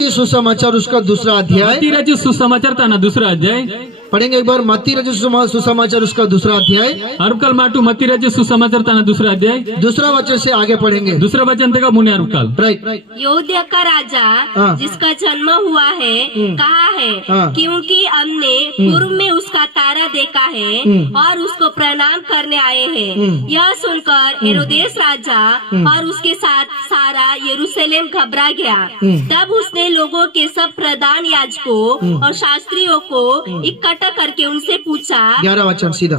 सुसमाचार उसका दूसरा अध्याय मत्ती रचित सुसमाचार ताना दूसरा अध्याय पढ़ेंगे एक बार। मत्ती रचित सुसमाचार उसका दूसरा अध्याय अरुकल माटू मत्ती रचित सुसमाचार ताना दूसरा अध्याय दूसरा वचन से आगे पढ़ेंगे। दूसरा वचन तेगा मुने अरुकल राइट। यहूदिया का राजा हाँ। जिसका जन्म हुआ है कहा है हाँ। क्योंकि हमने पूर्व में उसका तारा देखा है और उसको प्रणाम करने आए हैं। यह सुनकर हेरोदेस राजा और उसके साथ सारा यरूशलेम घबरा गया। तब उसने लोगों के सब प्रधान याजकों और शास्त्रियों को इकट्ठा करके उनसे पूछा। 11 वचन सीधा।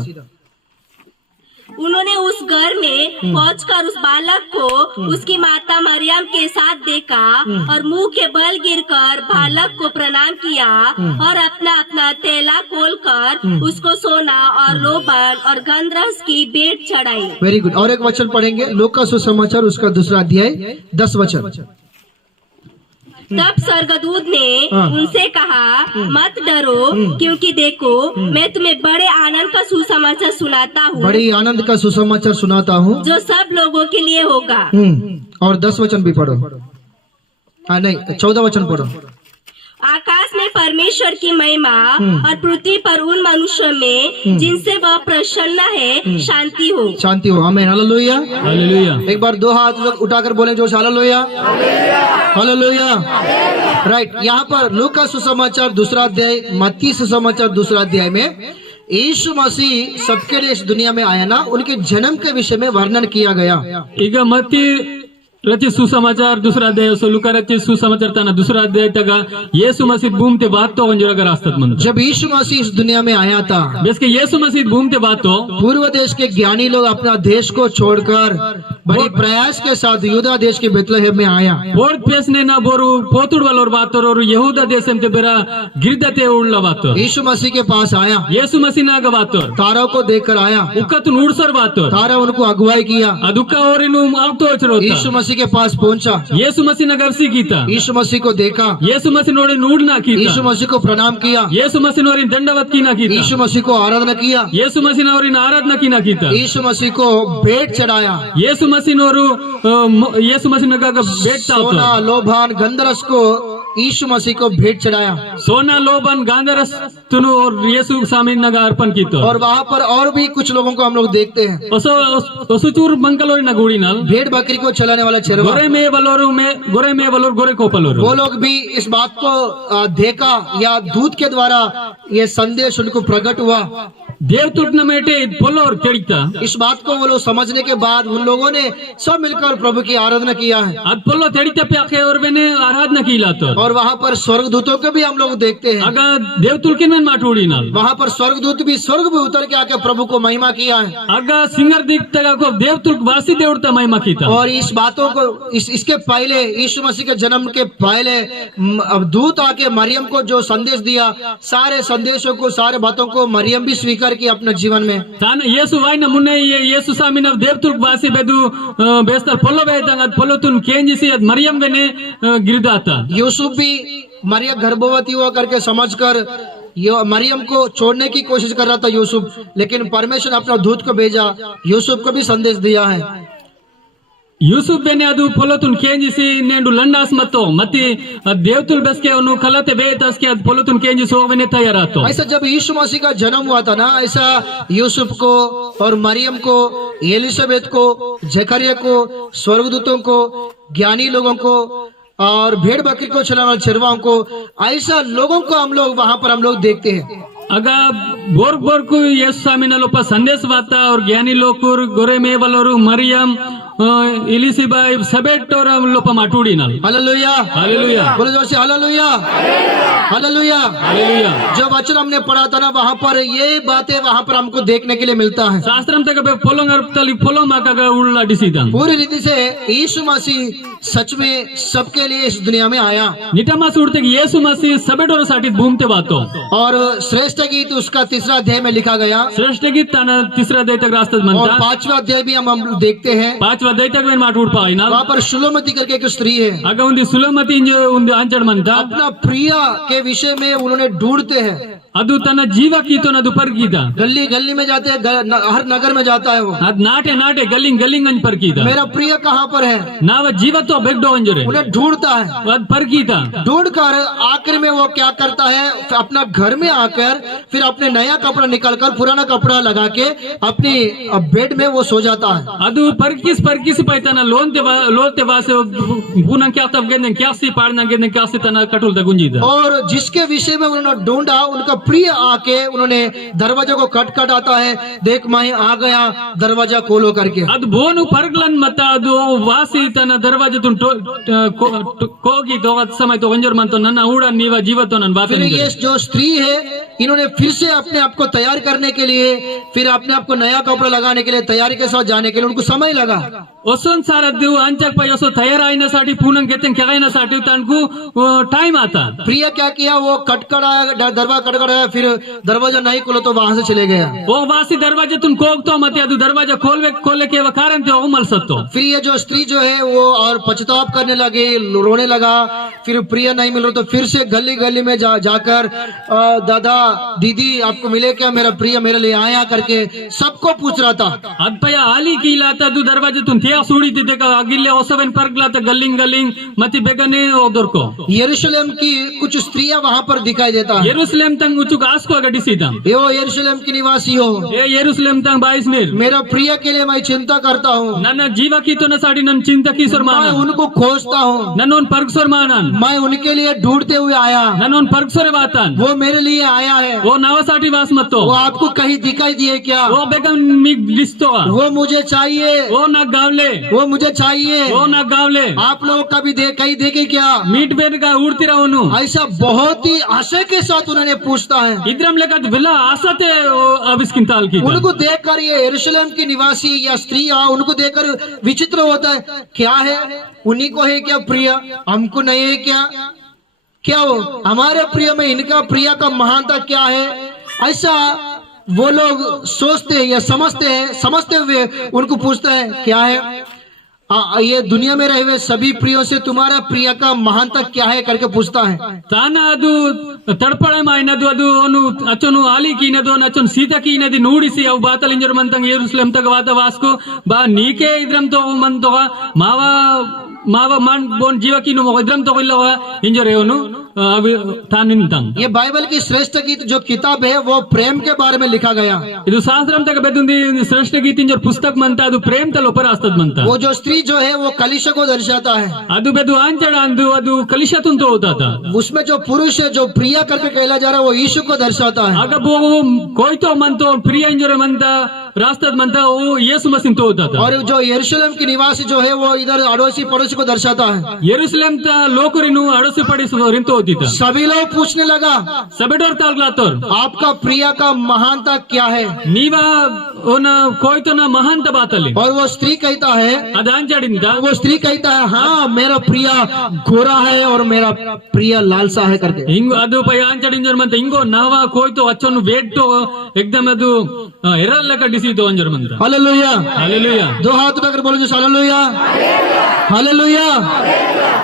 उन्होंने उस घर में पहुंचकर उस बालक को उसकी माता मरियम के साथ देखा और मुंह के बल गिरकर बालक को प्रणाम किया और अपना अपना थैला खोलकर उसको सोना और लोबान और गंधरस की भेंट चढ़ाई। Very good. और एक वचन पढ़ेंगे लोक का सुसमाचार उसका दूसरा अध्याय 10 वचन। तब स्वर्गदूत ने हाँ। उनसे कहा मत डरो क्योंकि देखो मैं तुम्हें बड़े आनंद का सुसमाचार सुनाता हूँ बड़ी आनंद का सुसमाचार सुनाता हूँ जो सब लोगों के लिए होगा। और 10 वचन भी पढ़ो। हाँ नहीं 14 वचन पढ़ो। आकाश में परमेश्वर की महिमा और पृथ्वी पर उन मनुष्यों में जिनसे वह प्रसन्न है शांति हो। शांति हो। आमीन। हालेलुया। हालेलुया। एक बार 2 हाथ लोग उठाकर बोले जोश हालेलुया हालेलुया। राइट। यहाँ पर लूका का सुसमाचार दूसरा अध्याय मत्ती सुसमाचार दूसरा अध्याय में यीशु मसीह सबके लिए इस दुनिया में आया ना, उनके जन्म के विषय में वर्णन किया गया। ಈಗ मत्ती रचित सुसमाचार दूसरा अध्याय सो लुका रचित सुसमाचार ताना दूसरा अध्याय तगा येसु मसीह भूम ते बात तो वंजरा रास्तात म्हणतो। जब यीशु मसीह इस दुनिया में आया था बेस के येसु मसीह भूम ते बात तो पूर्व देश के ज्ञानी लोग अपना देश को छोड़कर बड़ी प्रयास के साथ यूदा देश के बेतलहम में आया। बोर्ड पेसने ना बोरू पोतुड़ वालोर बातोर और यहूदा देशम ते बेरा गिरदते उड़ला बातोर यीशु मसीह के पास आया, येसु मसीह ना गा बातोर तारों को देखकर आया, उक्कतुन उड़सर बातोर तारा उनको अगुवाई किया। अदुक्का ओरिनु आवतो वचरोता यीशु मसीह के पास पहुंचा, येसु मसीह ना गर्सी कीता यीशु मसीह को देखा, येसु मसीह नोड़े नूड ना कीता यीशु मसीह को प्रणाम किया, येसु मसीह नोरी दंडवत की ना कीता यीशु मसीह को आराधना किया, येसु मसीह नोरी आराधना की ना कीता यीशु मसीह को भेंट चढ़ाया। येसु मसीह नोरू येसु मसीह नगा का भेंट सोना चावतो लोभान गंधरस को यीशु मसीह को भेंट चढ़ाया। सोना लोबन गांधरस तुनु और येसु सामने नगा अर्पण कीतो और वहाँ पर और भी कुछ लोगों को हम लोग देखते हैं। ओसुचूर मंगलोरी नगुड़ी नाल भेड़ बकरी को चलाने वाला चरवा, गोरे में बलोर गोरे कोपलोर वो लोग भी इस बात को देखा या दूत के द्वारा ये संदेश उनको प्रकट हुआ। देवतुट न मेटे पोलोर केड़िता इस बात को वो लोग समझने के बाद उन लोगों ने सब मिलकर प्रभु की आराधना किया है। अद पोलो तेड़िता पे आखे और बेने आराधना कीला तो और वहाँ पर स्वर्गदूतों को भी हम लोग देखते हैं। अगा देवतुल के में माटोड़ी नाल वहाँ पर स्वर्गदूत भी स्वर्ग में उतर के आके प्रभु को महिमा किया है। अगा सिंगर दिख तगा को देवतुल वासी देवता महिमा कीता और इस बातों को इसके पहले यीशु मसीह के जन्म के पहले दूत आके मरियम को जो संदेश दिया, सारे संदेशों को सारे बातों को मरियम भी स्वीकार की अपने जीवन में। तान येसु वाइना मुन्ने येसु सामी न देवतुल वासी बेदु बेस्तर पोलो बेतंग पोलो तुन केंजिसी मरियम बेने गिरदाता। यूसुफ भी मरियम गर्भवती हुआ करके समझकर मरियम को छोड़ने की कोशिश कर रहा था यूसुफ, लेकिन परमेश्वर ने अपना दूत को भेजा, यूसुफ को भी संदेश दिया है। यूसुफ बेने अदु पोलोतुन केंजिसी नेंडु लंडास मतो मति देवतुल बेसके अनु खलते बेतस के पोलोतुन केंजिसो बेने तैयारातो। ऐसा जब यीशु मसीह का जन्म हुआ था ना, ऐसा यूसुफ को और मरियम को, एलिसबेथ को, जकरिया को, स्वर्गदूतों को, ज्ञानी लोगों को और भेड़ बकरी को चलाने वाले चरवाहों को, ऐसा लोगों को हम लोग वहाँ पर हम लोग देखते हैं। अगा बोर को यीशु स्वामी न लोपा संदेश वाता और ज्ञानी लोकुर गोरे में बलोरु मरियम इलिसिबा सबेट और लोपा माटूड़ी नाल। हालेलुया हालेलुया बोलो जोर से हालेलुया हालेलुया हालेलुया। जो वचन हमने पढ़ा था ना, वहाँ पर ये बातें वहाँ पर हमको देखने के लिए मिलता है। शास्त्रम तक पोलो माका का उड़ला डिसीदन पूरी रीति से यीशु मसीह सच में सबके लिए इस दुनिया में आया। निटामा उड़ते यीशु मसीह सबेट और साटी भूमते बातो और श्रेष्ठ गीत उसका 3रा अध्याय में लिखा गया। श्रेष्ठ गीत ताना 3रा अध्याय तक रास्ता और बनता। 5वां अध्याय भी हम देखते हैं। 5वां atwa daita ben matud pa ina वहाँ पर शुलोमती करके एक स्त्री है, aga undi sulamati inje undi anchad manta अपना प्रिया के विषय में उन्होंने ढूंढते हैं, adu tana jiva kito na dupar kita गली गली में जाते हैं, हर नगर में जाता है वो, ad naate galing anj par kita मेरा प्रिय कहाँ पर है, nawa jiva to begdo anjore उन्हें ढूंढता है। ad par kita ढूंढ कर आखिर में वो क्या करता है, अपना घर में आकर फिर अपने नया कपड़ा निकालकर पुराना कपड़ा लगा के अपनी बेड में वो सो जाता है। adu parkis paitana lonte vase punan kya tab geden kya si parna geden kya si tana katul da gunjida और जिसके विषय में उन्होंने ढूंढा, उनका प्रिय आके उन्होंने दरवाजा को खटखटाता है, देख मैं आ गया, दरवाजा खोलो करके। ad bonu parglan mata adu vasi tana darwaja tun kogi to at samay to ganjor man to nana uda niwa jiva to nan फिर batan ये जो स्त्री है, इन्होंने फिर से अपने आप को तैयार करने के लिए, फिर अपने आप को नया कपड़ा लगाने के लिए, तैयारी के साथ जाने के लिए उनको समय लगा। oson sara dev anchak pai oso tayar ainaसाठी punan geten kagainaसाठी tanku time आता प्रिय क्या किया, वो खटखटाया, दरवाजा खटखटाया, फिर दरवाजा नहीं खोलो तो वहां से चले गया। वो वासी दरवाजातून कोगतो मते adu दरवाजा खोले के कारण ते उमल सकतो फिर ये जो स्त्री जो है वो और पछतावा करने लगी, रोने लगा, फिर प्रिय नहीं मिल रहा तो फिर से गली गली में जाकर दादा दीदी आपको मिले क्या, मेरा प्रिय मेरे लिए आया करके सबको पूछ रहा था। adpaya ali kilata du दरवाजातून त्या सोडी तिथे का अगिल्ले ओसवेन परगला तर गलिंग मती बेगने ओदरको यरूशलेम की कुछ स्त्रियां वहां पर दिखाई देता है। यरूशलेम तंग उचुक आस्को अगडिसीता यो यरूशलेम की निवासी हो, ए यरूशलेम तंग 22 नीर मेरा प्रिय के लिए मैं चिंता करता हूँ, ನನ್ನ ಜೀವ ಕಿತೋನसाठी ನನ್ನ ಚಿಂತ ಕಿಸೋರ್ मैं ಮಾನ उनको खोजता हूँ, ನನ್ನೊನ್ ಪರ್ಗಸೋರ್ ಮಾನನ್ मैं उनके लिए ढूंढते हुए आया, ನನ್ನೊನ್ ಪರ್ಗಸೋರೆ ವಾತಾನ್ वो मेरे लिए आया है। ಓ ನಾವसाठी ವಾಸ್ ಮತ್ತೋ वो आपको कहीं दिखाई दिए क्या? ಓ ಬೇಗಂ ಮಿಗ್ ದಿಸ್ತೋ वो मुझे चाहिए, ಓ ನಾ ಗಾವ್ಲೆ वो मुझे चाहिए। ಓ ನಾ ಗಾವ್ಲೆ आप लोग कभी कहीं देखे क्या? ಮೀಟ್ ಬೇರ್ಗ ಉಡ್ತಿರ ಅವನು ऐसा बहुत ही आशा के साथ उन्होंने पूछता है। ಇದ್ರಂ ಲೆಕ್ಕದ ವಿಲ ಆಸತೆ ಅವಿಸ್ಕಿಂತಾಲ್ ಕಿ उनको देखकर ये यरूशलेम की निवासी या स्त्री उनको देखकर विचित्र होता है, क्या है, उन्हीं को है क्या प्रिय, हमको नहीं है क्या? क्या हो हमारे प्रिय में इनका प्रिय का महानता क्या है? ऐसा वो लोग सोचते हैं या समझते हुए उनको पूछता है क्या है, ये दुनिया में रहे हुए सभी प्रियों से तुम्हारा प्रिय का महानता क्या है करके पूछता है। ತಾನ ಅದು ತಡಪಳೆ ಮಾಯಿನದು ಅದು ಅವನು ಅಚ್ಚನು ಆಲಿ ಕೀನದು ಅಚ್ಚನು ಸೀತಾ ಕೀನದಿ ನೂಡಿಸಿ ಅವು ಬಾತಲ್ ಇಂಜರ್ ಮಂತಂಗ ಯೆರೂಸಲೇಮ್ ತಗ ವಾತ ವಾಸ್ಕು ಬಾ ನೀಕೆ ಇದ್ರಂ ತೋ ಮಂತೋ ಮಾವ ಮಾನ್ ಬೋನ್ ಜೀವ ಕೀನು ಇದ್ರಂ ತೋ ಇಲ್ಲವ ಇಂಜರ್ ಅವನು ತಾನಿಂತಂ ये बाइबल की श्रेष्ठ गीत जो किताब है वो प्रेम के बारे में लिखा गया। ಇದು ಶಾಸ್ತ್ರಂ ತಗ ಬೆದುಂದಿ ಶ್ರೇಷ್ಠ ಗೀತ ಇಂಜರ್ ಪುಸ್ತಕ ಮಂತ ಅದು ಪ್ರೇಮ್ ತಲ ಉಪರ ಆಸ್ತದ ಮಂತ वो जो स्त्री जो है वो कलीसिया को दर्शाता है। ಅದು ಬೆದು ಆಂಚಡ ಅಂದು ಅದು ಕಲಿಶತುನ್ ತೋ ಹೋತಾತ उसमें जो पुरुष है जो प्रिय करके कहला जा रहा है वो यीशु को दर्शाता है। ಆಗ कोयतो ಮಂತೋ ಪ್ರಿಯ ಇಂಜರ್ ಮಂತ रास्तद मंता वो यीशु मसीह तो होता था। और जो यरूशलेम के निवासी जो है वो इधर अड़ोसी पड़ोसी को दर्शाता है। यरूशलेम ता लोकरिनु अड़ोसी पड़ोसी रिंतो होती था। सभी लोग पूछने लगा सबेडोर तालग्लातोर आपका प्रिय का महानता क्या है? नीवा ओना कोई तो ना महानता बातली। और वो स्त्री कहता है अदांचड़िंदा वो स्त्री कहता है हाँ मेरा प्रिय गोरा है और मेरा प्रिय लालसा है करके। हिंगो अदु पयांचड़िंजर मंत हिंगो नावा कोई तो अच्छोनु वेट तो एकदम अदु एरल लेकर डिसी तो अंजर मंत। Hallelujah hallelujah. दो हाथ उठाकर बोलो जो हालेलुया हालेलुया।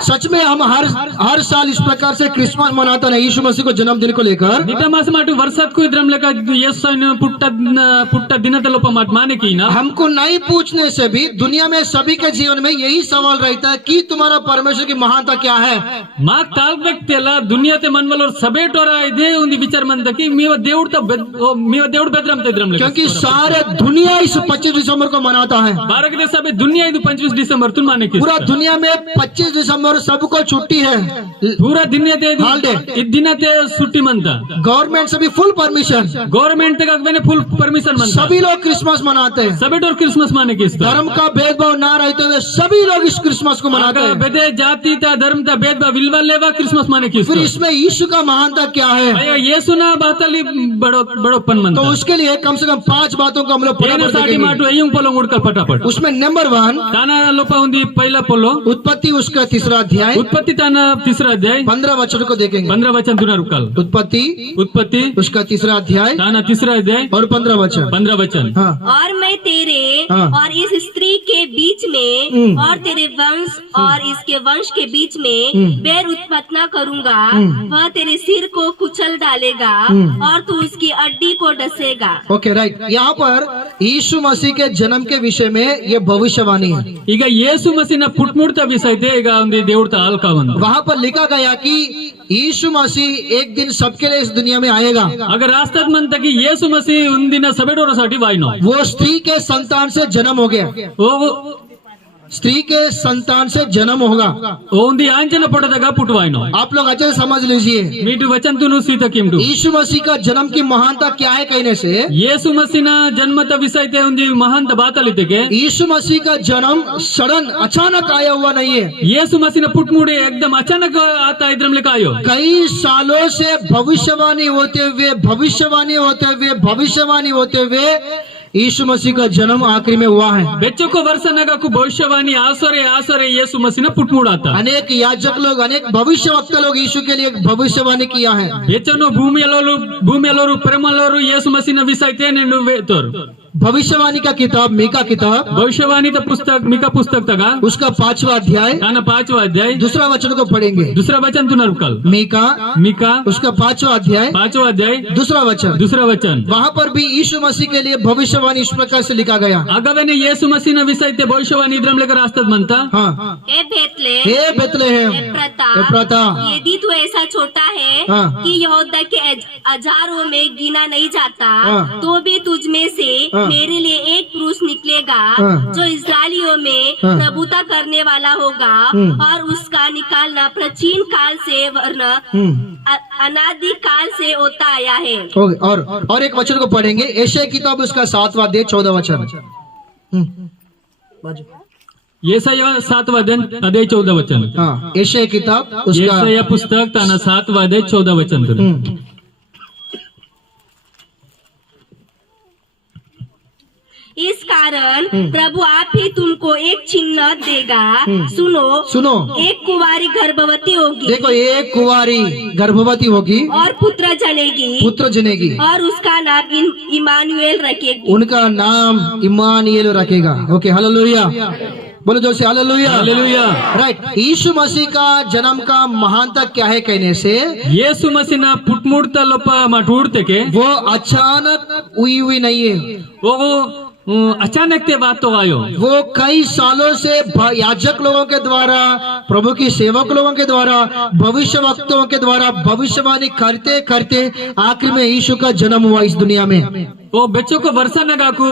सच में हम हर साल इस प्रकार से क्रिसमस मनाते हैं यीशु मसीह को जन्मदिन को लेकर। निटमास माटु वर्षत को इद्रम लेकर येसुन पुट्टा दिनतलोप माट माने की ना हमको नहीं पूछने से भी दुनिया में सभी के जीवन में यही सवाल रहता है कि तुम्हारा परमेश्वर की महानता क्या है? माक ताल व्यक्तीला दुनिया ते मनवलोर सबेटोरा इदे उंदी विचार मंद की मीव देवड़ बेद्रम ते इद्रम लेकर। क्योंकि सारे दुनिया इस 25 दिसंबर को मनाता है। भारत देश में दुनिया 25 दिसंबर तुम माने की पूरा दुनिया में 25 दिसंबर सबको छुट्टी है। पूरा दुनिया ते हॉलिडे इस दिन ते छुट्टी मनता गवर्नमेंट से भी फुल परमिशन गवर्नमेंट तक मैंने फुल परमिशन मनता। सभी लोग क्रिसमस मनाते हैं। सभी लोग क्रिसमस माने की धर्म का भेदभाव ना रहते हुए सभी लोग इस क्रिसमस को मनाते हैं। बेदे जाति ता धर्म ता भेदभाव विलवा लेवा क्रिसमस माने की। फिर इसमें यीशु का महानता क्या है? ये सुना बातली बड़ोपन मनता। तो उसके लिए कम से कम 5 बातों को हम लोग फटाफट। उसमें नंबर 1 ताना लोपा उंदी पहला पोलो उत्पत्ति उसका 3रा अध्याय उत्पत्ति ताना 3रा अध्याय 15 वचन को देखेंगे। 15 वचन तुना रुकाल उत्पत्ति उत्पत्ति उसका 3रा अध्याय ताना 3रा अध्याय और 15 वचन। 15 वचन हाँ और मैं तेरे हाँ। और इस स्त्री के बीच में और तेरे वंश और इसके वंश के बीच में बैर उत्पन्न न करूंगा। वह तेरे सिर को कुचल डालेगा और तू उसकी अड्डी को डसेगा। Okay right. यहाँ पर यीशु मसीह के जन्म के विषय में ये भविष्यवाणी है। ಈಗ ಯೇಸು ಮಸಿನ ಪುಟ್ಮುಡ್ತ ವಿಷಯತೆ ಈಗ ಒಂದು ದೇವ್ರ ಆಲ್ಕ ಒಂದು वहाँ पर लिखा गया कि यीशु मसीह एक दिन सबके लिए इस दुनिया में आएगा। अगर रास्तात म्हणता की येसु मसी उंदिನ सभेडोरासाठी वायनो वो स्त्री के संतान से जन्म हो गया। ओ स्त्री के संतान से जन्म होगा। ओंदी आंचन पडदगा पुटवायनो आप लोग अच्छे से समझ लीजिए मीटू वचन तुनु सीता किमडू यीशु मसीह का जन्म की महानता क्या है कहने से येसु मसीना जन्मत विषयते उंदी महांत बातलितेगे यीशु मसीह का जन्म सडन अचानक आया हुआ नहीं है। येसु मसीना पुटमुडे एकदम अचानक आता इद्रम लेकायो कई सालों से भविष्यवाणी होते हुए यीशु मसीह का जन्म आखिरी में हुआ है। बेच्चको वर्षनगकु भविष्यवाणी आसरे येसु मसीना पुटमुड आता अनेक याजक लोग अनेक भविष्यवक्ता लोग यीशु के लिए भविष्यवाणी किया है। बेचनो भूमियलोरु प्रेमलोरु येसु मसीना विषयते नेनु वेतोर भविष्यवाणी का किताब मीका किताब भविष्यवाणी तो पुस्तक मीका पुस्तक तगा उसका 5वां अध्याय ताना 5वां अध्याय 2रा वचन को पढ़ेंगे। दूसरा वचन तुना रुकल मीका उसका 5वां अध्याय 5वां अध्याय 2रा वचन। दूसरा वचन वहाँ पर भी यीशु मसीह के लिए भविष्यवाणी इस प्रकार से लिखा गया। अगवेने येसु मसीना विषयते भविष्यवाणी इद्रम लेकर आस्तात म्हणता हाँ हे बेतलेहम, हे बेतलेहम, हे हे प्रता, यदि तू ऐसा छोटा है हाँ। कि यहूदा के हजारों में गिना नहीं जाता हाँ। तो भी तुझ में से हाँ। मेरे लिए एक पुरुष निकलेगा हाँ। जो इस्राएलियों में हाँ। प्रभुता करने वाला होगा और उसका निकालना प्राचीन काल से वरना अनादि काल से होता आया है। और एक वचन को पढ़ेंगे यशायाह किताब उसका 7वां अध्याय 14 वचन। येसाया 7वां अध्याय 14 वचन हाँ यशायाह किताब उसका येसाया पुस्तक ताना 7वां अध्याय 14 वचन तुना इस कारण प्रभु आप ही तुमको एक चिन्ह देगा। सुनो एक कुंवारी गर्भवती होगी। देखो एक कुंवारी गर्भवती होगी और पुत्र जनेगी और उसका नाम इमानुएल रखेगी। उनका नाम इमानुएल रखेगा। ओके हालेलुया बोलो जोर से हालेलुया हालेलुया। राइट। यीशु मसीह का जन्म का महानता क्या है कहने से येसु मसीना पुटमुडता लोप माटूडते के वो अचानक हुई नहीं है। वो अचानक ते बात तो आयो वो कई सालों से याजक लोगों के द्वारा प्रभु की सेवक लोगों के द्वारा भविष्य वक्तों के द्वारा भविष्यवाणी करते करते आखिर में यीशु का जन्म हुआ इस दुनिया में। वो बच्चों को वर्षनगाकु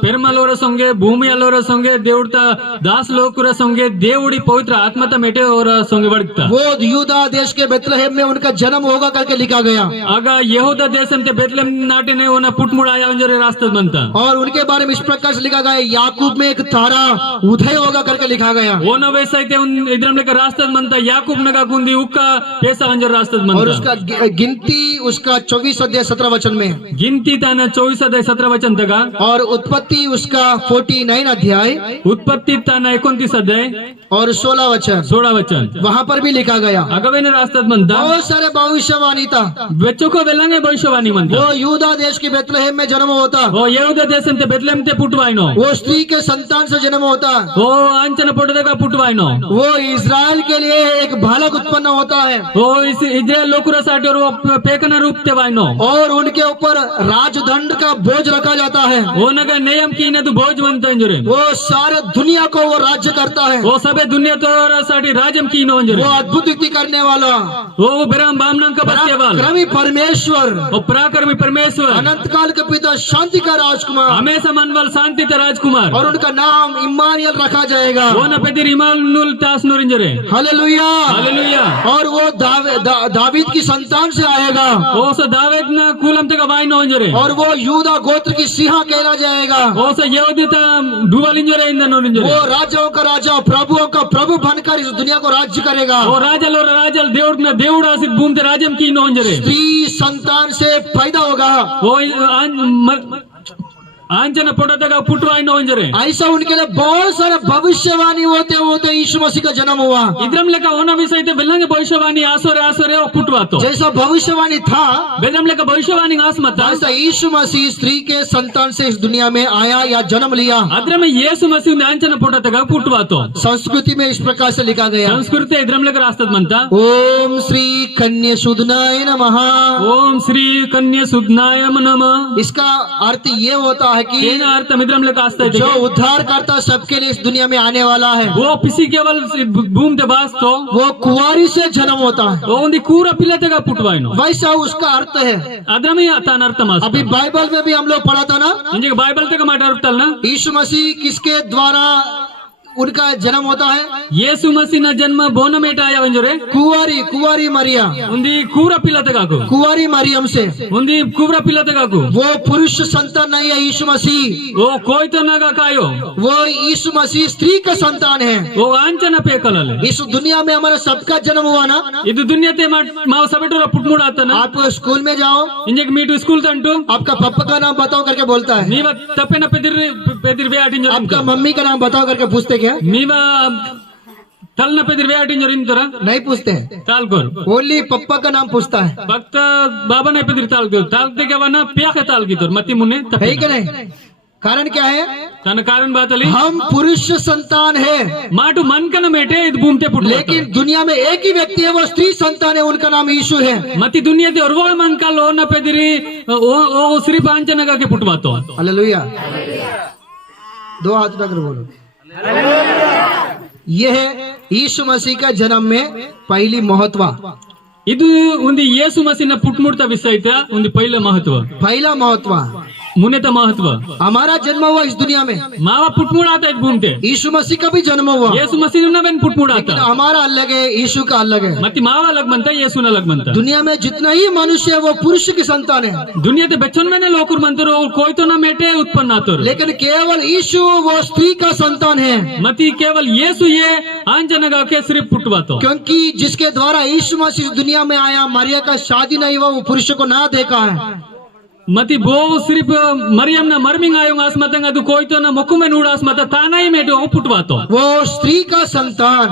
पेरमलोर संगे भूमि अलोर संगे देवता दास लोकुर संगे देवड़ी पवित्र आत्मता मेटे और संगे वर्गता वो यूदा देश के बेतलहम में उनका जन्म होगा करके लिखा गया। आगा यहूदा देश अंते बेतलहम नाटे ने ओना पुटमुड आया उंजरे रास्ता बनता और उनके बारे में इस प्रकार से लिखा गया याकूब में एक तारा उदय होगा करके लिखा गया। ओना वैसाइते उन इधरम लेकर रास्ता बनता याकूब नगा कुंदी उक्का पैसा अंजर रास्ता बनता और उसका गिनती उसका 24 अध्याय 17 वचन में गिनती ताना 24 अध्याय 17 वचन तका और उत्पत्ति उसका 49 अध्याय उत्पत्ति ताना 29 अध्याय और 16 वचन वहाँ पर भी लिखा गया। अगवेने रास्ता बनता बहुत सारे भविष्यवाणी था। बच्चों को वेलंगे भविष्यवाणी मनता वो यूदा देश के बेतलहम में जन्म होता। वो यहूदा देश अंते बेतलहम ते पुटवाइनो वो स्त्री के संतान से जन्म होता। वो आंचन पड़देगा पुटवाइनो वो इजराइल के लिए एक बालक उत्पन्न होता है। वो इस इजराइल लोकुरासाठी और वो पेकना रूप ते वाइनो और उनके ऊपर राजदंड का बोझ रखा जाता है। वो नगा नियम की न तू बोझ बनता है वो सारे दुनिया को वो राज्य करता है। वो सबे दुनिया तो साठी राजम की नो वो अद्भुत युक्ति करने वाला वो बिराम बामनंग का बच्चेवाल पराक्रमी परमेश्वर वो पराक्रमी परमेश्वर अनंत काल के पिता शांति का राजकुमार हमेशा मनवल शांति ते राजकुमार और उनका नाम इम्मानुएल रखा जाएगा। वो न पेदिर इमानुएल तास नोरिंजरे हालेलुया हालेलुया। और वो दावीद की संतान से आएगा। वो सो दावीद न कुलम ते का वाई नोरिंजरे और वो यूदा गोत्र की सिंह कहला जाएगा। वो सो यहूदिता डुवालिंजरे इंद नोरिंजरे वो राजाओं का राजा प्रभुओं का प्रभु बनकर इस दुनिया को राज्य करेगा। वो राजल దేవుడు न దేవుడు आसी भूमि ते राजम की नोरिंजरे स्त्री संतान से पैदा होगा। वो आंचन पोटतगा पुटवाइनो इंजरे ऐसा उनके लिए बहुत सारे भविष्यवाणी होते होते यीशु मसीह का जन्म हुआ। इद्रम लेका ओना विषयते बेलंगे भविष्यवाणी आसोरे आसोरे ओ पुटवातो जैसा भविष्यवाणी था बेद्रम लेका भविष्यवाणी आसमता ऐसा यीशु मसीह स्त्री के संतान से इस दुनिया में आया या जन्म लिया। अद्रम येसु मसीह आंचन पोटतगा पुटवातो संस्कृति में इस प्रकार से लिखा गया, संस्कृति इद्रम लेका रास्तत मनता ओम श्री कन्या सुदनाय नमः। ओम श्री कन्या सुदनाय नमः। इसका अर्थ ये होता है कि केना अर्थ इद्रम लेका आस्ता है जो उद्धार करता सबके लिए इस दुनिया में आने वाला है वो पिसी केवल भूम ते बास तो वो कुंवारी से जन्म होता है, वो उन्दी कूरा पिलतगा पुटवाइनो वैसा उसका अर्थ है। अद्रम तान अर्थ मास अभी बाइबल में भी हम लोग पढ़ा था ना, इंजे बाइबल ते का మాట అరుతల్నా यीशु मसीह किसके द्वारा उनका जन्म होता है? येसु मसीह ना जन्म बोनमेट आया वंजरे कुंवारी मरिया, उन्दी कूरा पिलतगाको कुंवारी मरियम से। उन्दी कूरा पिलतगाको वो पुरुष संतान नहीं है यीशु मसीह, वो कोई तो नगा कायो वो यीशु मसीह स्त्री का संतान है। वो आंचन पेकलले इस दुनिया में हमारा सबका जन्म हुआ ना। इदु दुनियाते माव सबेटोरा पुटमुड आतना आप स्कूल में जाओ, इंजे मीटू स्कूल तंटू आपका पापा का नाम बताओ करके बोलता है, नीवा तपेना पेदिर वे आटिंजो आपका मम्मी का नाम बताओ करके पूछते क्या? नीवा तलना पेदिर वे आटिंजो इंतरा नहीं पूछते हैं, तालकोर ओनली पप्पा का नाम पूछता है, भक्त बाबा ने पेदिर तालते क्या वना प्या के ताल की तोर मती मुने है कि नहीं? कारण क्या है? तन कारण बात अली हम पुरुष संतान है, माटू मन कन मेटे इद भूमते पुट लेकिन दुनिया में एक ही व्यक्ति है वो स्त्री संतान है, उनका नाम यीशु है। मती दुनिया ते और वो मन का लो न पेदिरी ओ श्री पांचनगा के पुटवातो हालेलुया। दो हाथ उठाकर बोलो, यह है यीशु मसीह का जन्म में पहली महत्व। ಇದು ಒಂದು ಯೇಸು ಮಸಿನ ಪುಟ್ಮುಡ್ತ ವಿಷಯತ ಒಂದು ಪೈಲ ಮಹತ್ವ पहला महत्व ಮುನೆತ ಮಹತ್ವ हमारा जन्म हुआ इस दुनिया में, ಮಾವ ಪುಟ್ಮುಡ್ ಆತ ಇದ್ ಭೂಮ್ತೆ यीशु मसीह का भी जन्म हुआ, ಯೇಸು ಮಸಿನ ನವೆನ್ ಪುಟ್ಮುಡ್ ಆತ लेकिन हमारा अलग है, यीशु का अलग है। ಮತ್ತಿ ಮಾವ ಲಗ್ ಮಂತ ಯೇಸುನ ಲಗ್ ಮಂತ दुनिया में जितना ही मनुष्य है वो पुरुष की संतान है, ದುನಿಯಾತೆ ಬೆಚ್ಚನ್ ಮೇನೆ ಲೋಕುರ್ ಮಂತರು कोई तो न मेटे उत्पन्न आतರು लेकिन केवल यीशु वो स्त्री का संतान है, मती केवल यीशु ये आंजनगा के सिर्फ पुटवातो क्योंकि जिसके द्वारा यीशु मसीह इस दुनिया में आया मरिया का शादी नहीं हुआ, वो पुरुष को ना देखा है। मती बो सिर्फ मरियम ना मर्मिंग आयो आसमतंग अदु कोई तो ना मुकु में नूड आसमत ताना ही मेटे ओ पुटवातो वो स्त्री का संतान,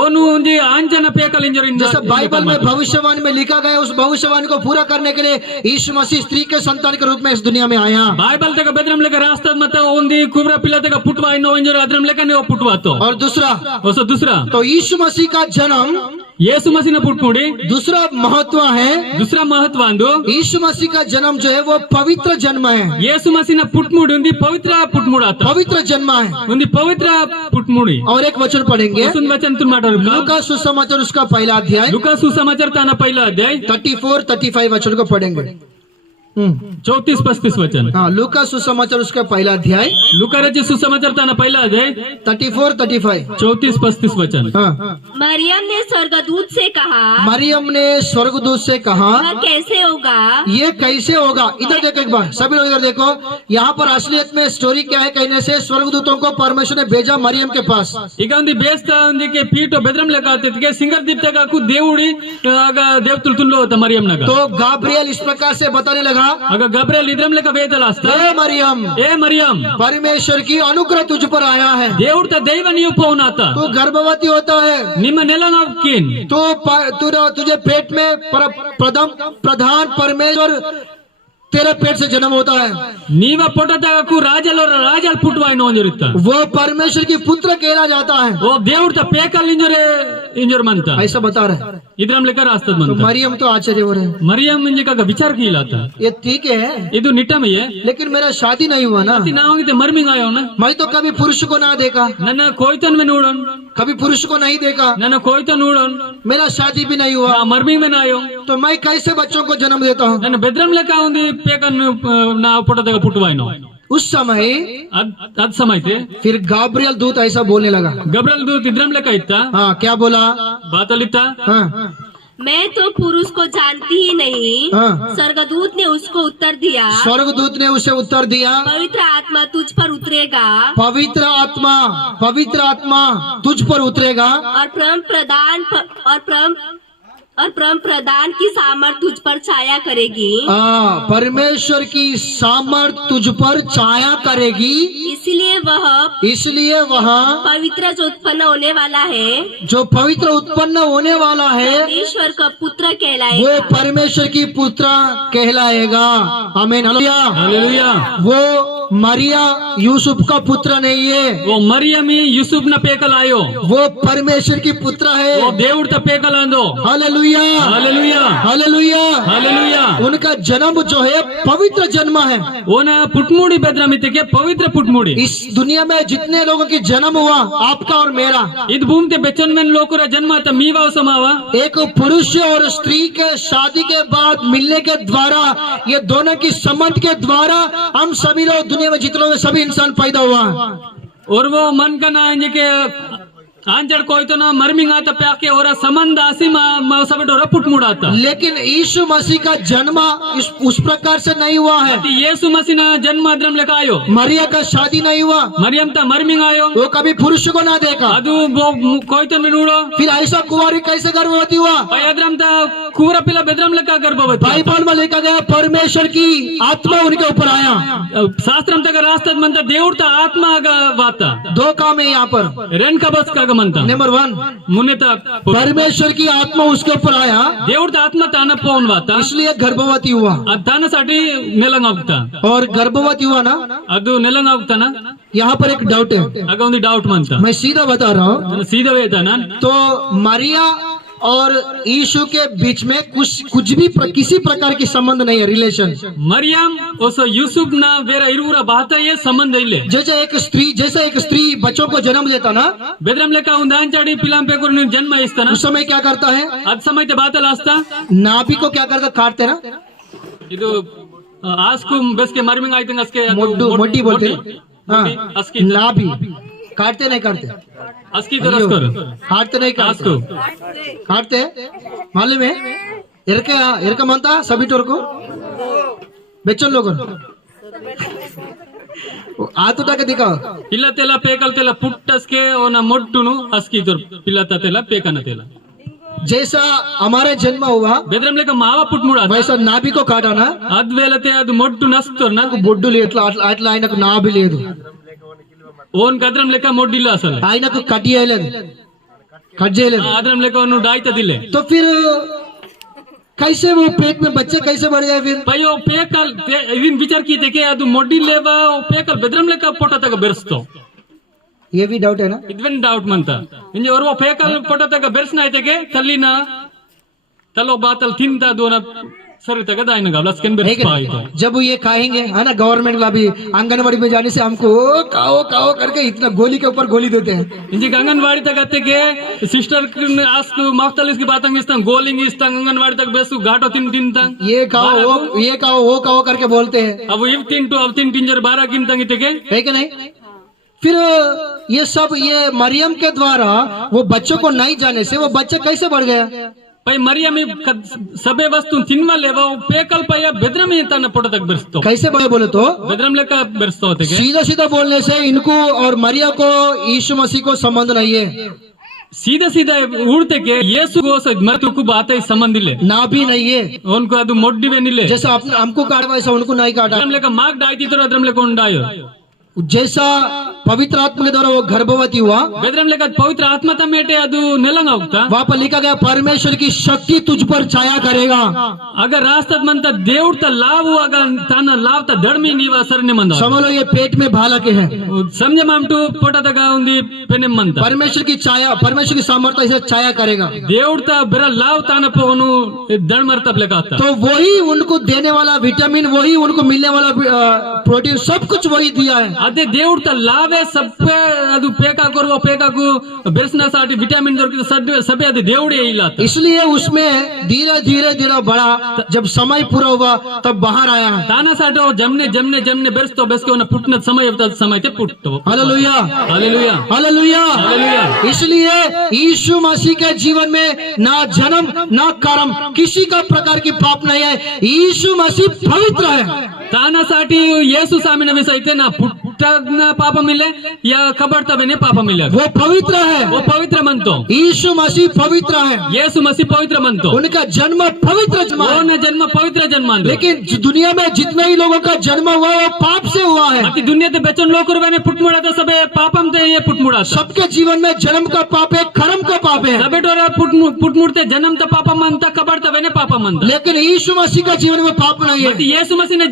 ओनु उंदी आंजन पेकल इंजरिन जैसे बाइबल में भविष्यवाणी में लिखा गया, उस भविष्यवाणी को पूरा करने के लिए यीशु मसीह स्त्री के संतान के रूप में इस दुनिया में आया। बाइबल तक बेदरम लेकर रास्ता मत उंदी कुबरा पिला तक पुटवा नो इंजर अदरम लेकर ने ओ पुटवातो और दूसरा ओसो दूसरा तो यीशु मसीह का जन्म यीशु मसीह ने पुटमुड़ी दूसरा महत्व है। दूसरा महत्व अंदु यीशु मसीह का जन्म जो है वो पवित्र जन्म है, यीशु मसीह ने पुटमुड़ी उंदी पवित्र पुटमुड़ आता पवित्र जन्म है। उंदी पवित्र पुटमुड़ी और एक वचन पढ़ेंगे, सुन वचन तुम माटर लूका सुसमाचार उसका पहला अध्याय लूका सुसमाचार ताना पहला अध्याय 34-35 वचन को पढ़ेंगे। 34-35 वचन हाँ, लूका सुसमाचार उसका पहला अध्याय लूका रचे सुसमाचार ताना पहला अध्याय 34-35 34-35 वचन हाँ। मरियम ने स्वर्गदूत से कहा, मरियम ने स्वर्गदूत से कहा, वह कैसे होगा? ये कैसे होगा? इधर देखो एक बार, सभी लोग इधर देखो। यहाँ पर असलियत में स्टोरी क्या है कहने से स्वर्गदूतों को परमेश्वर ने भेजा मरियम के पास। ಈಗ ಒಂದು ಬೇಸ್ತ ಒಂದಿಗೆ ಪೀಟೋ ಬೆದ್ರಂ ಲೆಕ್ಕ ಆತಿದ್ಕೆ ಸಿಂಗರ್ ದಿಪ್ತಗಾಕು ದೇವುಡಿ ಆಗ ದೇವತುಲ್ ತುಲ್ಲು ಹೋತ ಮರಿಯಂ ನಗ तो गाब्रियल इस प्रकार से बताने लगा, ಆಗ ಗಬ್ರಿಯಲ್ ಇದ್ರಂ ಲೆಕ್ಕ ವೇದಲ ಅಸ್ತ हे मरियम, ಏ ಮರಿಯಂ परमेश्वर की अनुग्रह तुझ पर आया है, దేవుಡ್ ತ ದೈವ ನೀವು ಪೌನಾತ तू गर्भवती होता है, ನಿಮ್ಮ ನೆಲ ನಾವ್ಕಿನ್ तुझे पेट में प्रधान परमेश्वर तेरे पेट से जन्म होता है, ನೀವ ಪೊಟತಗಾಕು ರಾಜಲ್ ಪುಟ್ವಾಯ್ ನೋಂಜರಿತ್ತ वो परमेश्वर की पुत्र कहला जाता है। ಓ ದೇವ್ಡ್ ತ ಪೇಕಲ್ ಇಂಜರ್ ಮಂತ ऐसा बता रहे, ಇದ್ರಂ ಲೆಕ್ಕ ರಾಸ್ತದ तो ಮಂತ मरियम तो आश्चर्य हो रहे, ಮರಿಯಂ ಇಂಜೆ ಕಾಗ ವಿಚಾರ ಕೀಲಾತ ये ठीक है ಇದು ನಿಟ್ಟಮಯೇ लेकिन मेरा शादी नहीं हुआ ना, ನಾವಾಗಿತೆ ಮರ್ಮಿಂಗ್ ಆಯೋನ मैं तो कभी पुरुष को ना देखा, ನನ್ನ ಕೋಯ್ತನ್ ಮೇ ನೋಡೋನ್ कभी पुरुष को नहीं देखा, ನನ್ನ ಕೋಯ್ತ ನೋಡೋನ್ मेरा शादी भी नहीं हुआ, ನಾ ಮರ್ಮಿಂಗ್ ಮೇ ನಾಯೋ तो मैं कैसे बच्चों को जन्म देता हूँ? ನನ್ನ ಬೆದ್ರಂ ಲೆಕ್ಕ ಒಂದು ಪೇಕನ್ ನಾ ಪೊಟದಾಗ ಪುಟ್ವಾಯ್ನೋ उस समय ಅದ್ ಸಮಯತೆ फिर गाब्रियल दूत ऐसा बोलने लगा, ಗಬ್ರಲ್ ದೂತ್ ಇದ್ರಂ ಲೆಕ್ಕ ಇತ್ತ हाँ क्या बोला? ಬಾತಲಿತ್ತ हाँ मैं तो पुरुष को जानती ही नहीं। हाँ। स्वर्गदूत ने उसको उत्तर दिया, स्वर्गदूत ने उसे उत्तर दिया, पवित्र आत्मा तुझ पर उतरेगा पवित्र आत्मा तुझ पर उतरेगा और परम और परम प्रदान की सामर्थ तुझ पर छाया करेगी। परमेश्वर की सामर्थ तुझ पर छाया करेगी, इसलिए वह पवित्र जो उत्पन्न होने वाला है, जो पवित्र उत्पन्न होने वाला है, ईश्वर का पुत्र वो कहलाएगा। परमेश्वर की पुत्र कहलाएगा। आमीन, हालेलुया। हालेलुया। वो मरिया यूसुफ का पुत्र नहीं है, वो मरियम ही यूसुफ न पेकल आयो, वो परमेश्वर की पुत्र वो है। దేవుడు త पेकल आंदो। Hallelujah, hallelujah, hallelujah. हालेलुया। उनका जन्म जो है पवित्र जन्म है। ఓన పుట్ముడి బెద్రమితికే పవిత్ర పుట్ముడి। इस दुनिया में जितने लोगों की जन्म हुआ, आपका और मेरा, ఇది భూమితే బెచ్చన్మెన్ లోకుర జన్మత మీవావ समावा। एक पुरुष और स्त्री के शादी के बाद मिलने के द्वारा, ये दोनों की संबंध के द्वारा हम सभी लोग दुनिया में जितने लोग सभी इंसान पैदा हुआ। और वो मन का ना के आंचड़ कोई तो ना मरमिंग आता प्याके और संबंध आसी मा सब डोरा पुटमुड़ आता। लेकिन यीशु मसीह का जन्म उस प्रकार से नहीं हुआ है। यीशु मसीह ना जन्म अद्रम लेकर आयो, मरिया का शादी नहीं हुआ, मरियम ता मरमिंग आयो, वो कभी पुरुष को ना देखा। अदु वो कोई तो नूड़ो, फिर ऐसा कुंवारी कैसे गर्भवती हुआ? अद्रम ता कुरा पिला बेद्रम लेकर गर्भवती। बाइबल में लिखा गया परमेश्वर की आत्मा उनके ऊपर आया। शास्त्रम तक रास्ता मनता देवड़ ता आत्मा आगा वाता। दो काम है यहाँ पर। रेन का बस का मनता नंबर 1, मुन्ने ता परमेश्वर की आत्मा उसके ऊपर आया, देवड़ ता आत्मा ताना पौन वाता, इसलिए गर्भवती हुआ। ताना साठी नेलंग आगता। और गर्भवती हुआ ना, अदु नेलंग आगता ना, यहाँ पर एक डाउट है, आगा उन्दी डाउट मनता। मैं सीधा बता रहा हूँ। सीधा वेता ना, तो मरिया और यीशु के बीच में कुछ भी किसी प्रकार की संबंध नहीं है, रिलेशन। मरियम उस यूसुफ ना वेरा इरुरा बात ये संबंध इले। जैसे एक स्त्री बच्चों को जन्म देता ना, बेद्रम लेका उन्दान चाड़ी पिलाम पे कुरने जन्म इस्ता ना, उस समय क्या करता है? आज समय ते बात लास्ता नाभि को क्या करता? काटते ना, इदु आज को बस के मरमिंग आई थिंक असके मोटी बोलते हैं। हाँ, अस्की नाभि काटते नहीं करते, अस्की तो रस कर काटते नहीं अस्को काटते, मालूम है? इरका मानता सभी टोर को बेचन लोगों आत उठा के दिखाओ। पिला तेला पेकल तेला पुट्टस के ओना मोट्टुनु अस्की तो पिला तेला पेकना तेला। जैसा हमारे जन्म हुआ, बेद्रम लेका मावा पुटमुड़ा वैसा नाभि को काटा ना, अद्वेलते अद मोट्टु नस्तो ना, బొడ్డు లేదు, అట్లా ఆయనకు నాభి లేదు, ओन कद्रम लेका मोड्डिला असल ఆయనకు కట్ చేయలేదు। आद्रम लेका ओनु डाइता दिले। तो फिर कैसे वो पेट में बच्चे कैसे बढ़ गए? फिर पयो पेकल इविन विचार की थे के अदु मोड्डी लेवा ओ पेकल बेद्रम लेका पोटा तक बेरस्तो। ये भी डाउट है ना। इदवेन डाउट मनता इंजे और वो पेकल पोटा तक बेरसना है के तल्लीना तलो बातल थिनता दोना सर तक दाइन गावला स्किन बेरस पाई तो जब ये खाएंगे है ना, गवर्नमेंट वाला भी आंगनवाड़ी में जाने से हमको काओ करके इतना गोली के ऊपर गोली देते हैं। इंजे आंगनवाड़ी तक आते के सिस्टर आज को माफ्तालिस की बात अंगिस्ता गोलिंग इस्ता आंगनवाड़ी तक बेसु घाटो तीन तंग ये खाओ वो खाओ करके बोलते हैं। अब इव 3 to 3 टिंजर 12 किन तंग इते के है कि नहीं? फिर ये सब ये मरियम के द्वारा वो बच्चों को नहीं जाने से वो बच्चा कैसे बढ़ गया? भाई मरियम सबे वस्तु तिनवा लेवा पेकल पया बेद्रम तना पोटा तक बेरस्तो। कैसे बढ़े बोले तो बेद्रम लेका बेरस्तो होते के सीधा बोलने से इनको और मरिया को यीशु मसीह को संबंध नहीं है। सीधा उड़ते के यीशु को मृत्यु को बात है संबंध ले ना भी नहीं है, उनको अदु मोड्डी वे निले जैसा हमको काटा वैसा उनको नहीं काटा। बेद्रम लेका माग डाई तो बेद्रम लेका उंडायो जैसा पवित्र आत्मा के द्वारा वो गर्भवती हुआ, बेद्रम लेका पवित्र आत्मा ता मेटे अदु नेलंग होता। वहाँ पर लिखा गया परमेश्वर की शक्ति तुझ पर छाया करेगा। अगर रास्ता मनता देवड़ ता लाभ अगर ताना लाभ ता धर्मी निवासर ने मंदा समझ लो ये पेट में भालक है, समझे मामटू पोटा तक उंदी पेने मंता परमेश्वर की छाया, परमेश्वर की सामर्थ्य इसे छाया करेगा। देवड़ ता बेरा लाभ ताना पोनु धर्मर तब लेका आता। तो वही उनको देने वाला विटामिन, वही उनको मिलने वाला प्रोटीन, सब कुछ वही दिया है। अदे देवड़ ता लाभे सब अदु पेका कर वो पेका को बेरसना साठी विटामिन दొరికి सबे अदे देवड़े ही लाता। इसलिए उसमें धीरे बढ़ा, जब समय पूरा हुआ तब बाहर आया। ताना साटो जमने बेरस्तो बेसके उन पुटने समय होता समय ते पुटतो। Hallelujah, hallelujah, hallelujah, hallelujah. इसलिए यीशु मसीह के जीवन में ना जन्म ना कर्म किसी का प्रकार की पाप नहीं है। यीशु मसीह पवित्र है। ताना साठी येसु सामीन विषयते ना पुट्टना पाप मिले या खबर तबने पाप मिले वो पवित्र है, वो पवित्र मनतो यीशु मसीह पवित्र है, येसु मसीह पवित्र मनतो उनका जन्म पवित्र जन्म है। ओने जन्म पवित्र जन्म लेकिन दुनिया में जितने ही लोगों का जन्म हुआ वो पाप से हुआ है। अति दुनिया ते बेचन लोकर बने पुटमुड़ा तो सबे पापम ते ये पुटमुड़ा सबके जीवन में जन्म का पाप है, कर्म का पाप है। सबे टोरा पुटमुड़ते जन्म तो पापम मनता खबर तबने पापम मनता लेकिन यीशु मसीह का जीवन में पाप नहीं है। येसु मसीह ने